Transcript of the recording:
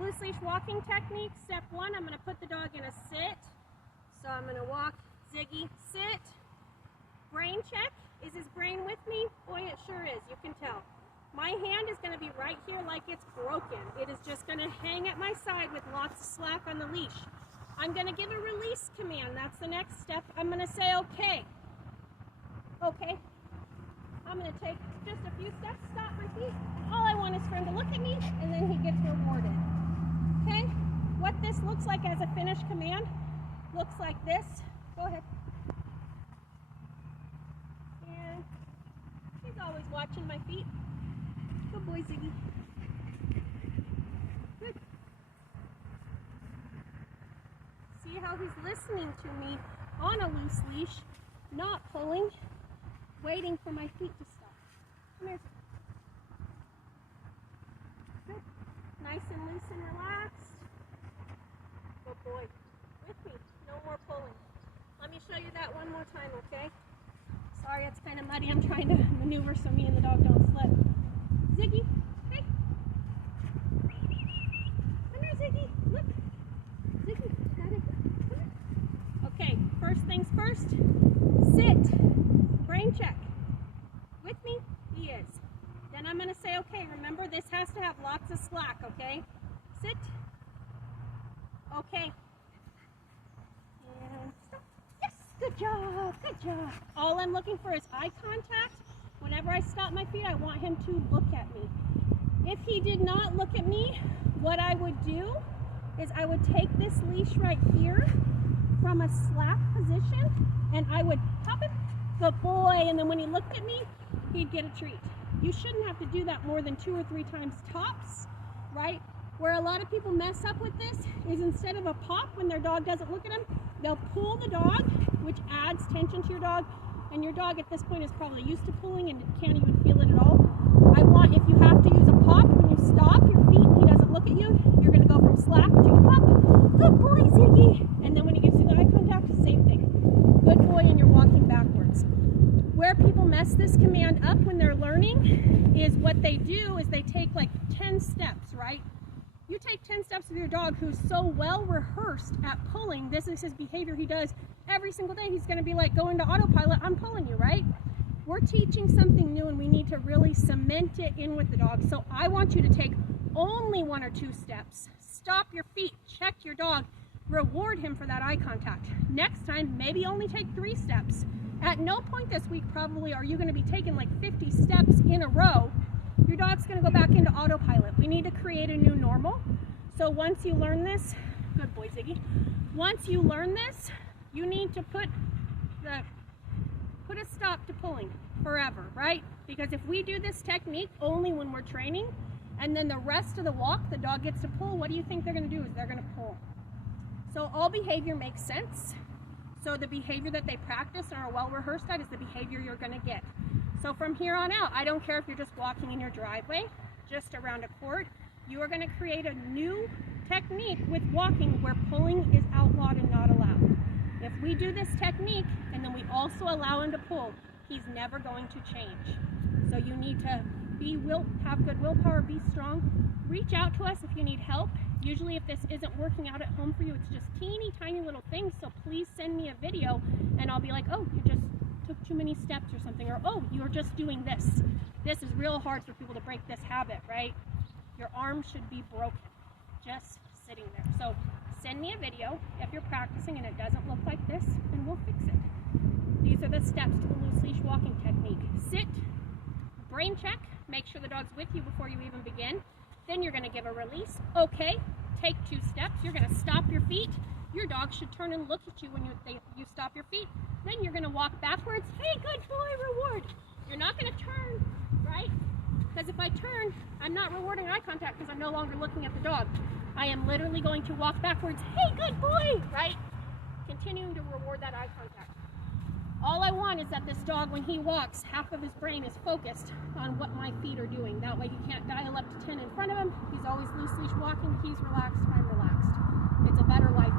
Loose leash walking technique. Step 1, I'm going to put the dog in a sit. So I'm going to walk, Ziggy, sit. Brain check. Is his brain with me? Boy, it sure is. You can tell. My hand is going to be right here like it's broken. It is just going to hang at my side with lots of slack on the leash. I'm going to give a release command. That's the next step. I'm going to say, okay. Okay. I'm going to take just a few steps, stop my feet. All I want is for him to look at me, and then he gets rewarded. Okay? What this looks like as a finished command looks like this. Go ahead. And he's always watching my feet. Good boy, Ziggy. Good. See how he's listening to me on a loose leash, not pulling, waiting for my feet to stop. Come here. Good. Nice and loose and relaxed. Good boy. With me. No more pulling. Let me show you that one more time, okay? Sorry, it's kind of muddy. I'm trying to maneuver so me and the dog don't slip. Ziggy, hey. Come here, Ziggy. Look. Ziggy, got it. Come here. Okay, first things first. Sit. Brain check. With me? He is. Then I'm going to say, okay, remember this has to have lots of slack, okay? Sit. Okay. And stop. Yes, good job, good job. All I'm looking for is eye contact. Whenever I stop my feet, I want him to look at me. If he did not look at me, what I would do is I would take this leash right here from a slack position and I would pop him, good boy, and then when he looked at me, he'd get a treat. You shouldn't have to do that more than 2 or 3 times tops, right? Where a lot of people mess up with this is instead of a pop when their dog doesn't look at them, they'll pull the dog, which adds tension to your dog, and your dog at this point is probably used to pulling and can't even feel it at all. I want, if you have to use a pop, when you stop your feet, he doesn't look at you, you're going to go from slack to pop. Good boy, Ziggy. And then when he gives you the eye contact, same thing. Good boy, and you're walking backwards. Where people mess this command up when they're learning is what they do is they take like 10 steps, right? You take 10 steps with your dog who's so well rehearsed at pulling, this is his behavior he does every single day. He's going to be like, go into autopilot, I'm pulling you, right? We're teaching something new and we need to really cement it in with the dog. So I want you to take only 1 or 2 steps. Stop your feet, check your dog, reward him for that eye contact. Next time, maybe only take 3 steps. At no point this week probably are you going to be taking like 50 steps in a row. Your dog's going to go back into autopilot. We need to create a new normal. So once you learn this, good boy, Ziggy. Once you learn this, you need to put a stop to pulling forever, right? Because if we do this technique only when we're training, and then the rest of the walk, the dog gets to pull, what do you think they're going to do is they're going to pull. So all behavior makes sense. So the behavior that they practice and are well rehearsed at is the behavior you're going to get. So from here on out, I don't care if you're just walking in your driveway, just around a court, you are going to create a new technique with walking where pulling is outlawed and not allowed. If we do this technique and then we also allow him to pull, he's never going to change. So you need to have good willpower, be strong, reach out to us if you need help. Usually if this isn't working out at home for you, it's just teeny tiny little things, so please send me a video and I'll be like, oh, you just took too many steps or something, or oh, you're just doing this. This is real hard for people to break this habit, right? Your arm should be broken, just sitting there. So send me a video if you're practicing and it doesn't look like this, and we'll fix it. These are the steps to the loose leash walking technique. Sit, brain check, make sure the dog's with you before you even begin. Then you're going to give a release. Okay, take 2 steps. You're going to stop your feet. Your dog should turn and look at you when you stop your feet. Then you're going to walk backwards. Hey, good boy, reward. You're not going to turn, right? Because if I turn, I'm not rewarding eye contact because I'm no longer looking at the dog. I am literally going to walk backwards. Hey, good boy, right? Continuing to reward that eye contact. All I want is that this dog, when he walks, half of his brain is focused on what my feet are doing. That way he can't dial up to 10 in front of him. He's always loose leash walking. He's relaxed. I'm relaxed. It's a better life.